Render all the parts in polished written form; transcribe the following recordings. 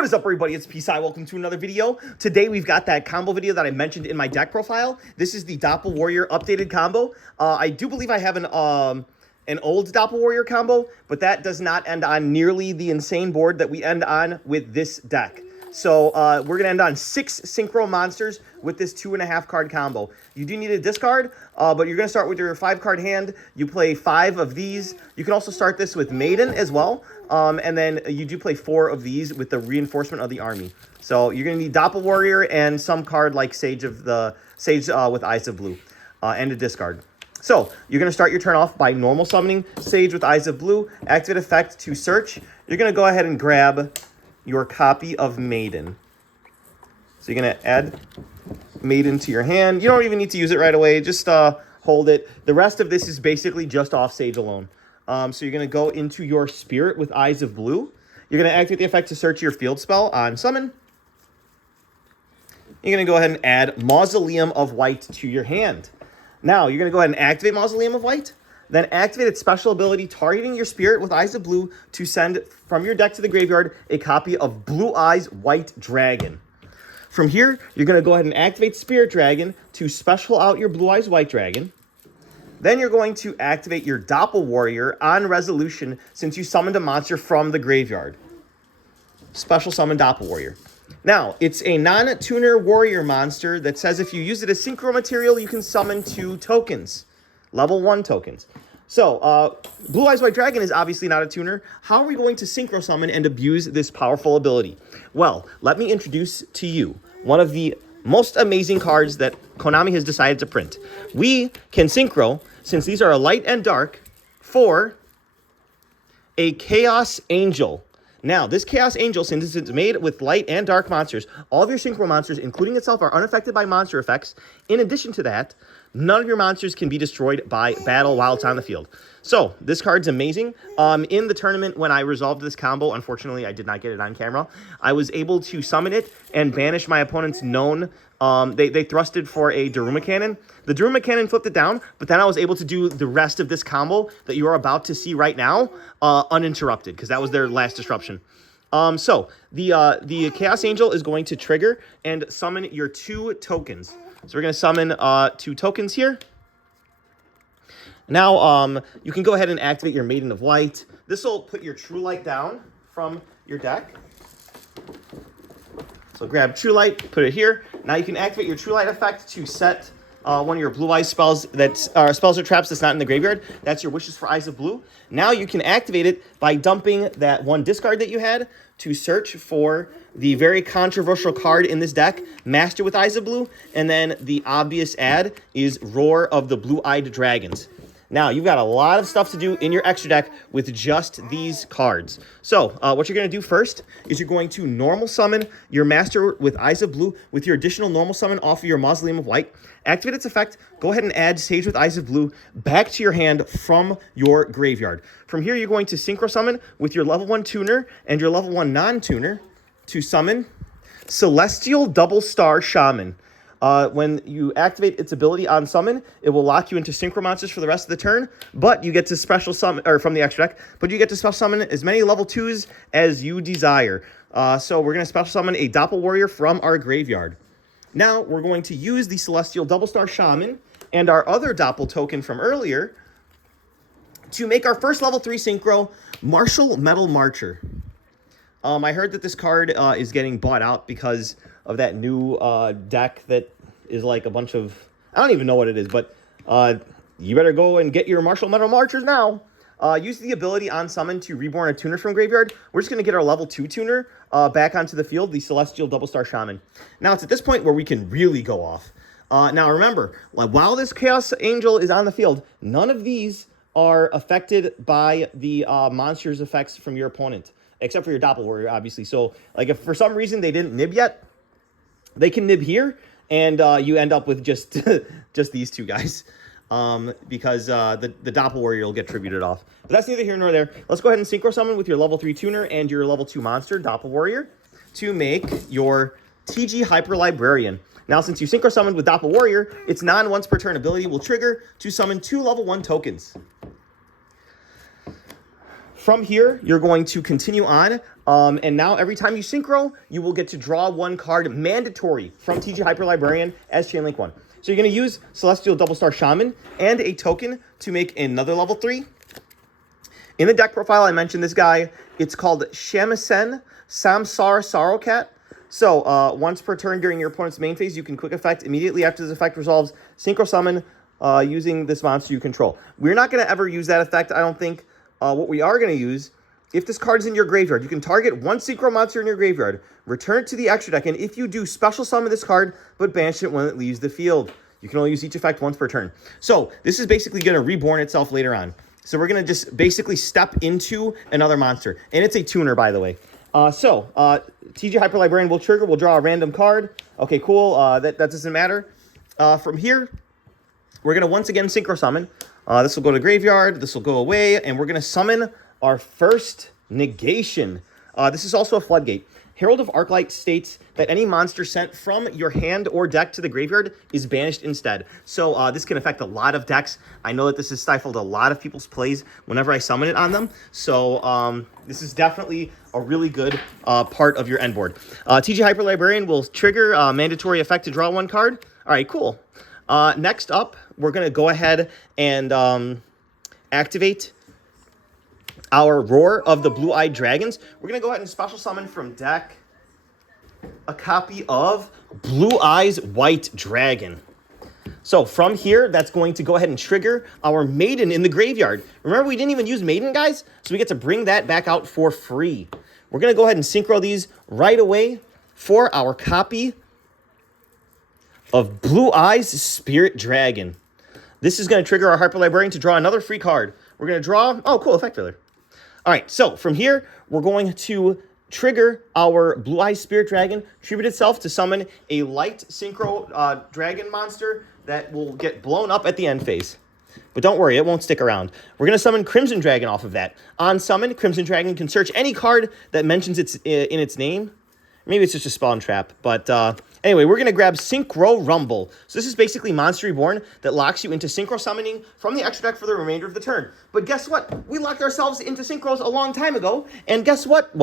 What is up, everybody? It's Peace-I. Welcome to another video. Today, we've got that combo video that I mentioned in my deck profile. This is the doppelwarrior updated combo. I do believe I have an old doppelwarrior combo, but that does not end on nearly the insane board that we end on with this deck. So we're going to end on 6 synchro monsters with this 2.5 card combo. You do need a discard, but you're going to start with your 5 card hand. You play 5 of these. You can also start this with Maiden as well. And then you do play 4 of these with the reinforcement of the army. So you're going to need doppelwarrior and some card like Sage with Eyes of Blue and a discard. So you're going to start your turn off by normal summoning Sage with Eyes of Blue. Activate effect to search. You're going to go ahead and grab your copy of Maiden. So you're going to add Maiden to your hand. You don't even need to use it right away. Just hold it. The rest of this is basically just off Sage alone. So you're going to go into your Spirit with Eyes of Blue. You're going to activate the effect to search your field spell on summon. You're going to go ahead and add Mausoleum of White to your hand. Now, you're going to go ahead and activate Mausoleum of White. Then activate its special ability, targeting your Spirit with Eyes of Blue, to send from your deck to the graveyard a copy of Blue Eyes White Dragon. From here, you're going to go ahead and activate Spirit Dragon to special out your Blue Eyes White Dragon. Then you're going to activate your doppelwarrior on resolution since you summoned a monster from the graveyard. Special summon doppelwarrior. Now, it's a non-tuner warrior monster that says if you use it as synchro material, you can summon 2 tokens. Level 1 tokens. So, Blue Eyes White Dragon is obviously not a tuner. How are we going to synchro summon and abuse this powerful ability? Well, let me introduce to you one of the most amazing cards that Konami has decided to print. We can synchro, since these are a light and dark, for a Chaos Angel. Now, this Chaos Angel, since it's made with light and dark monsters, all of your synchro monsters, including itself, are unaffected by monster effects. In addition to that, none of your monsters can be destroyed by battle while it's on the field. So, this card's amazing. In the tournament, when I resolved this combo, unfortunately, I did not get it on camera. I was able to summon it and banish my opponent's known. They thrusted for a Daruma Cannon. The Daruma Cannon flipped it down, but then I was able to do the rest of this combo that you are about to see right now uninterrupted, because that was their last disruption. So, the Chaos Angel is going to trigger and summon your 2 tokens. So we're going to summon 2 tokens here. Now, you can go ahead and activate your Maiden of White. This will put your True Light down from your deck. So grab True Light, put it here. Now you can activate your True Light effect to set one of your Blue Eyes spells spells or traps that's not in the graveyard. That's your Wishes for Eyes of Blue. Now you can activate it by dumping that 1 discard that you had to search for the very controversial card in this deck, Master with Eyes of Blue, and then the obvious add is Roar of the Blue-Eyed Dragons. Now, you've got a lot of stuff to do in your extra deck with just these cards. So, what you're going to do first is you're going to normal summon your Master with Eyes of Blue with your additional normal summon off of your Mausoleum of White. Activate its effect. Go ahead and add Sage with Eyes of Blue back to your hand from your graveyard. From here, you're going to synchro summon with your level 1 tuner and your level 1 non-tuner to summon Celestial Double Star Shaman. When you activate its ability on summon, it will lock you into synchro monsters for the rest of the turn, but you get to special summon, or from the extra deck, but you get to special summon as many level 2s as you desire. So we're going to special summon a doppelwarrior from our graveyard. Now we're going to use the Celestial Double Star Shaman and our other doppel token from earlier to make our first level 3 synchro, Martial Metal Marcher. I heard that this card is getting bought out because of that new deck that is like a bunch of... I don't even know what it is, but you better go and get your Martial Metal Marchers now. Use the ability on summon to reborn a tuner from graveyard. We're just going to get our level 2 tuner back onto the field, the Celestial Double Star Shaman. Now, it's at this point where we can really go off. Now, remember, while this Chaos Angel is on the field, none of these are affected by the monster's effects from your opponent, except for your doppelwarrior, obviously. So, like, if for some reason they didn't nib yet, they can nib here, and you end up with just just these 2 guys, because the doppelwarrior will get tributed off. But that's neither here nor there. Let's go ahead and synchro summon with your level 3 tuner and your level 2 monster, doppelwarrior, to make your TG Hyper Librarian. Now, since you synchro summoned with doppelwarrior, its non-once per turn ability will trigger to summon 2 level 1 tokens. From here, you're going to continue on. And now every time you synchro, you will get to draw one card mandatory from TG Hyper Librarian as Chain Link 1. So you're going to use Celestial Double Star Shaman and a token to make another level 3. In the deck profile, I mentioned this guy. It's called Shamisen Samsara Sorrow Cat. So once per turn during your opponent's main phase, you can quick effect immediately after this effect resolves, synchro summon using this monster you control. We're not going to ever use that effect, I don't think. What we are going to use, if this card is in your graveyard, you can target one synchro monster in your graveyard, return it to the extra deck, and if you do, special summon this card, but banish it when it leaves the field. You can only use each effect once per turn. So this is basically going to reborn itself later on. So we're going to just basically step into another monster. And it's a tuner, by the way. TG Hyper Librarian will trigger. We'll draw a random card. Okay, cool. That doesn't matter. From here, we're going to once again synchro summon. This will go to graveyard. This will go away. And we're going to summon our first negation. This is also a floodgate. Herald of Arclight states that any monster sent from your hand or deck to the graveyard is banished instead. So this can affect a lot of decks. I know that this has stifled a lot of people's plays whenever I summon it on them. So this is definitely a really good part of your end board. TG Hyper Librarian will trigger a mandatory effect to draw one card. All right, cool. Next up, we're going to go ahead and activate our Roar of the Blue-Eyed Dragons. We're going to go ahead and special summon from deck a copy of Blue Eyes White Dragon. So from here, that's going to go ahead and trigger our Maiden in the graveyard. Remember, we didn't even use Maiden, guys? So we get to bring that back out for free. We're going to go ahead and synchro these right away for our copy of Blue Eyes Spirit Dragon. This is going to trigger our Hyper Librarian to draw another free card. We're going to draw... Oh, cool, effect filler. All right, so from here, we're going to trigger our Blue Eyes Spirit Dragon, tribute itself to summon a light synchro dragon monster that will get blown up at the end phase. But don't worry, it won't stick around. We're going to summon Crimson Dragon off of that. On summon, Crimson Dragon can search any card that mentions its in its name. Maybe it's just a spawn trap, but anyway, we're going to grab Synchro Rumble. So this is basically Monster Reborn that locks you into Synchro Summoning from the extra deck for the remainder of the turn. But guess what? We locked ourselves into Synchros a long time ago, and guess what?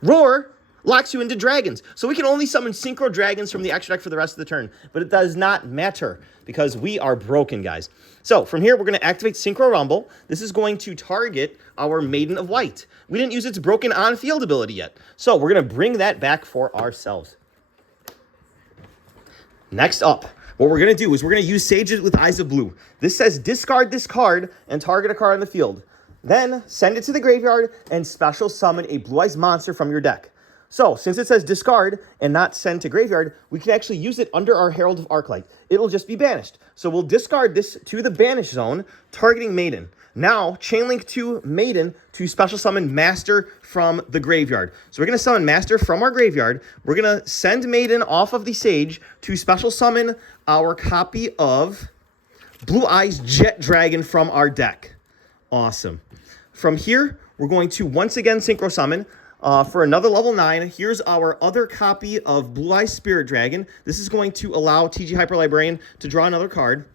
Roar locks you into dragons. So we can only summon Synchro Dragons from the extra deck for the rest of the turn. But it does not matter because we are broken, guys. So from here, we're going to activate Synchro Rumble. This is going to target our Maiden of White. We didn't use its broken on-field ability yet. So we're going to bring that back for ourselves. Next up, what we're going to do is we're going to use Sages with Eyes of Blue. This says discard this card and target a card on the field. Then send it to the graveyard and special summon a Blue Eyes monster from your deck. So, since it says discard and not send to graveyard, we can actually use it under our Herald of Arclight. It'll just be banished. So we'll discard this to the banish zone, targeting Maiden. Now, chain link to Maiden to special summon Master from the graveyard. So we're going to summon Master from our graveyard. We're going to send Maiden off of the Sage to special summon our copy of Blue Eyes Jet Dragon from our deck. Awesome. From here, we're going to once again Synchro Summon. For another level 9, here's our other copy of Blue Eyes Spirit Dragon. This is going to allow TG Hyper Librarian to draw another card.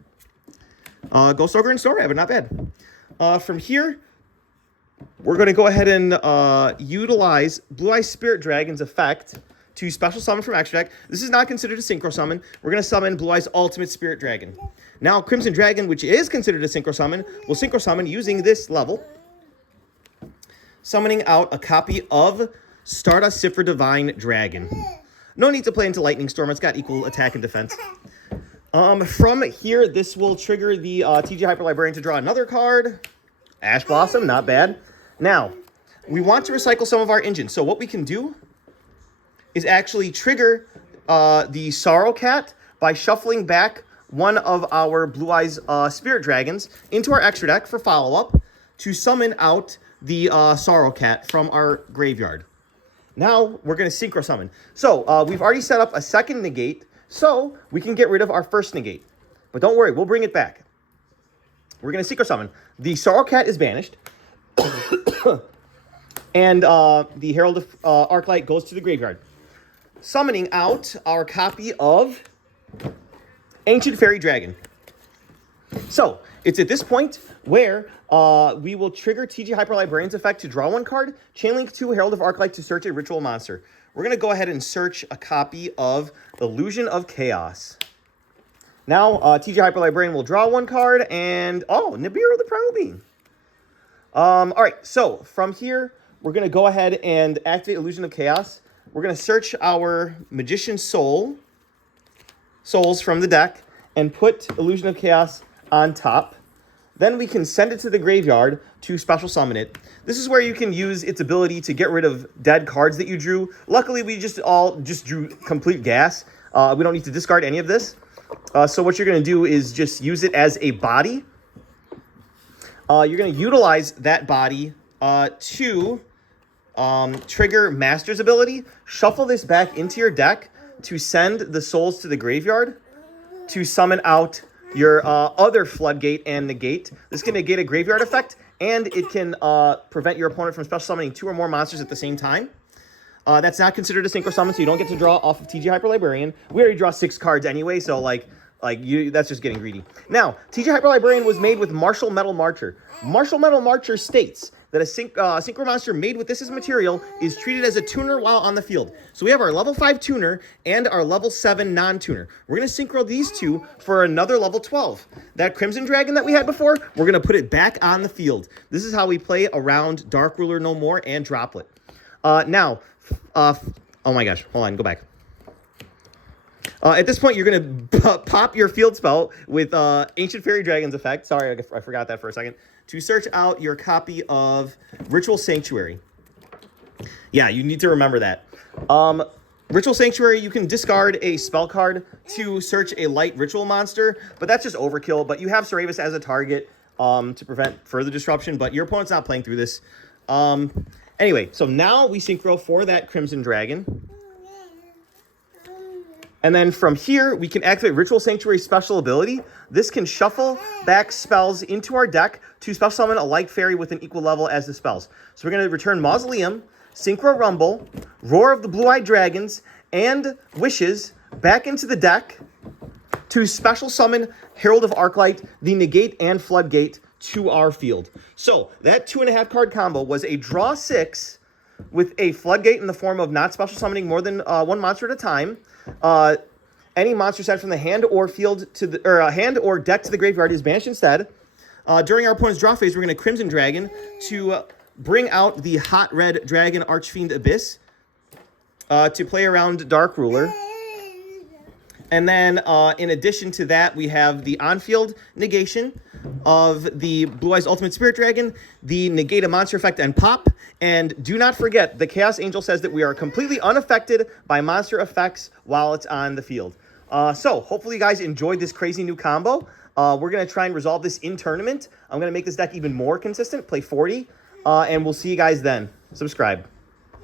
Ghost Ogre and Snow Rabbit, not bad. From here, we're going to go ahead and utilize Blue Eyes Spirit Dragon's effect to special summon from extra deck. This is not considered a Synchro Summon. We're going to summon Blue Eyes Ultimate Spirit Dragon. Now, Crimson Dragon, which is considered a Synchro Summon, will Synchro Summon using this level, summoning out a copy of Stardust Sifra Divine Dragon. No need to play into Lightning Storm. It's got equal attack and defense. From here, this will trigger the TG Hyper Librarian to draw another card. Ash Blossom, not bad. Now, we want to recycle some of our engines. So what we can do is actually trigger the Sorrow Cat by shuffling back one of our Blue Eyes Spirit Dragons into our extra deck for follow-up to summon out the Sorrow Cat from our graveyard. Now, we're going to Synchro Summon. So, we've already set up a second negate, so we can get rid of our first negate. But don't worry, we'll bring it back. We're going to Synchro Summon. The Sorrow Cat is banished. And the Herald of Arclight goes to the graveyard. Summoning out our copy of Ancient Fairy Dragon. So, It's at this point where we will trigger TG Hyper Librarian's effect to draw one card, chain link to Herald of Arclight to search a ritual monster. We're going to go ahead and search a copy of Illusion of Chaos. Now, TG Hyper Librarian will draw one card, and, oh, Nibiru the Primal Being. All right, so from here, we're going to go ahead and activate Illusion of Chaos. We're going to search our Magician souls from the deck and put Illusion of Chaos on top. Then we can send it to the graveyard to special summon it. This is where you can use its ability to get rid of dead cards that you drew. Luckily, we just drew complete gas. We don't need to discard any of this. So what you're going to do is just use it as a body. You're going to utilize that body to trigger Master's ability. Shuffle this back into your deck to send the souls to the graveyard to summon out your other Floodgate and Negate. This can negate a graveyard effect, and it can prevent your opponent from special summoning 2 or more monsters at the same time. That's not considered a synchro summon, so you don't get to draw off of TG Hyper Librarian. We already draw 6 cards anyway, so that's just getting greedy. Now, TG Hyper Librarian was made with Martial Metal Marcher. Martial Metal Marcher states that a synchro monster made with this as material is treated as a tuner while on the field. So we have our level 5 tuner and our level 7 non-tuner. We're going to synchro these two for another level 12. That Crimson Dragon that we had before, we're going to put it back on the field. This is how we play around Dark Ruler No More and Droplet. Now, oh my gosh, hold on, go back. At this point, you're going to pop your field spell with Ancient Fairy Dragon's effect. Sorry, I forgot that for a second. To search out your copy of Ritual Sanctuary. Yeah, you need to remember that. Ritual Sanctuary, you can discard a spell card to search a light ritual monster, but that's just overkill. But you have Saravis as a target to prevent further disruption, but your opponent's not playing through this. Anyway, so now we synchro for that Crimson Dragon. And then from here, we can activate Ritual Sanctuary special ability. This can shuffle back spells into our deck to special summon a light fairy with an equal level as the spells. So we're going to return Mausoleum, Synchro Rumble, Roar of the Blue-Eyed Dragons, and Wishes back into the deck to special summon Herald of Arclight, the Negate and Floodgate to our field. So that 2.5 card combo was a draw 6 with a Floodgate in the form of not special summoning more than one monster at a time. Any monster set from the hand or field to the hand or deck to the graveyard is banished instead. During our opponent's draw phase, we're going to Crimson Dragon to bring out the Hot Red Dragon Archfiend Abyss to play around Dark Ruler. And then in addition to that, we have the on-field negation of the Blue Eyes Ultimate Spirit Dragon, the negate a monster effect and pop. And do not forget, the Chaos Angel says that we are completely unaffected by monster effects while it's on the field. So hopefully you guys enjoyed this crazy new combo. We're going to try and resolve this in tournament. I'm going to make this deck even more consistent, play 40, and we'll see you guys then. Subscribe.